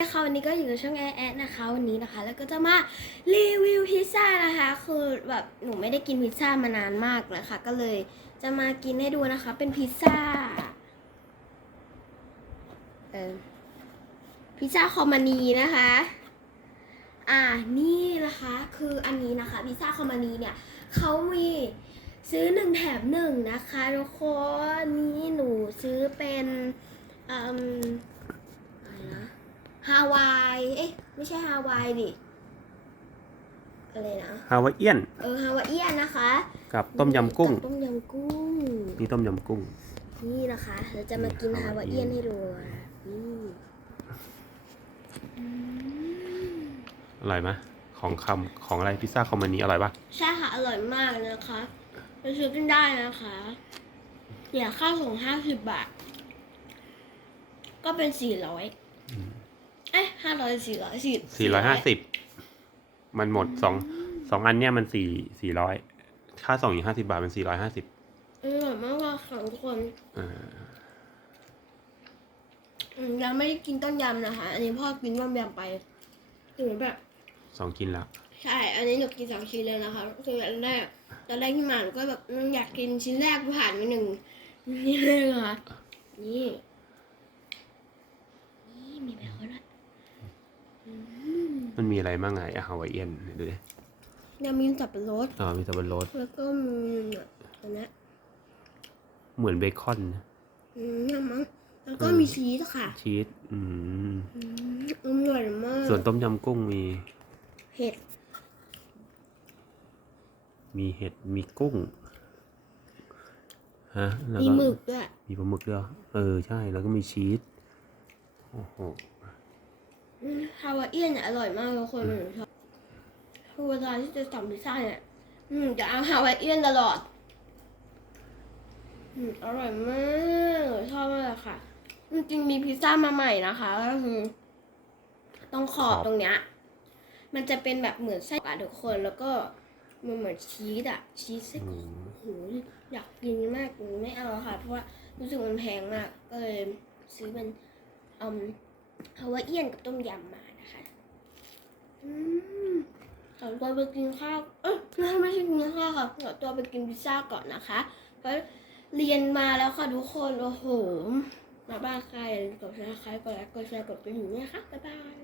ค่ะวันนี้ก็อยู่กับช่องแอแอนะคะวันนี้นะคะ แล้วก็จะมารีวิวพิซซ่านะคะ คือแบบหนูไม่ได้กินพิซซ่ามานานมากแล้วค่ะก็เลยจะมากินให้ดูนะคะ เป็นพิซซ่าเออพิซซ่าคอมมานีนะคะ อ่านี่นะคะ คืออันนี้นะคะพิซซ่าคอมมานีเนี่ยเขามีซื้อหนึ่งแถมหนึ่งนะคะทุกคนนี่หนูซื้อเป็นอืม ฮาวาย เอ๊ะ ไม่ใช่ฮาวายดิอะไรนะฮาวายเอียน เออฮาวายเอียนนะคะกับต้มยำกุ้งกับต้มยำกุ้ง นี่ต้มยำกุ้ง นี่นะคะเราจะมากินนี่ฮาฮาวายายเอีเอียยนนให้ดูนะคะนี่อืมอร่อยไหมของคำของอะไรพิซซ่าคอมมานีอร่อยปะใช่ค่ะอร่อยมากนะคะไปซื้อกันได้นะคะเนี่ยค่าส่งห้าสิบบาท ก็เป็นสี่ร้อย เอ๊ะห้าร้อยสี่ร้อยสี่สี่ร้อยห้าสิบมันหมดสองสองอันเนี้ยมันสี่สี่ร้อยค่าส่งอีกห้าสิบาทเป็นสี่ร้อยห้าสิบอร่อยมากเลยค่ะทุกคนอ่าอืมยังไม่ได้กินต้มยำนะคะ อันนี้พ่อกินต้มยำไปถึงแบบสองกินแล้วใช่ อันนี้หนูกินสองชิ้นเลยนะคะคืออันแรกตอนแรกที่มาหนูก็แบบอืมอยากกินชิ้นแรกผ่านไปหนึ่งนี่เลยค่ะนี่นี่มีแบบเขาด้วยอื มมันมีอะไรบ้างไงฮาวายเอียนดูดิยังมีสับปะรดอ๋อมีสับปะรดแล้วก็มีเนี่ยอันนี้เหมือนเบคอนนะอืมเนี่ยมั้งแล้วก็อืมมีชีสค่ะ ชีสอืมอืมอร่อยมากส่วนต้มยำกุ้งมีเห็ด มีเห็ดมีกุ้งฮะแล้วมีก็หมึกด้วยมีปลาหมึกด้วยเหรอเออใช่แล้วก็มีชีสโอ้โหอืม ฮาวายเอียนเนี่ยอร่อยมากทุกคนหนูชอบคือเวลาที่จะสั่งพิซซ่าเนี่ยอืมจะเอาฮาวายเอียนตลอด อืมอร่อยมากหนูชอบมากเลยค่ะ จริงๆมีพิซซ่ามาใหม่นะคะก็คือตรงขอบตรงเนี้ย มันจะเป็นแบบเหมือนไส้กรอกอะทุกคนแล้วก็มันเหมือนชีสอะชีสไส้กรอกโอ้โหอยากกินมากไม่เอาค่ะ เพราะว่ารู้สึกมันแพงมากก็เลยซื้อเป็นอืม ฮาวาเอียนกับต้มยำมานะคะอืมขอตัวไปกินข้าวเอ้ยไม่ใช่กินข้าวค่ะขอตัวไปกินพิซซ่าก่อนนะคะก็เรียนมาแล้วค่ะทุกคนโอ้โหมาบ้านใครกดแชร์ใครกดไลค์กดแชร์กดกระดิ่งด้วยนะคะบ๊ายบาย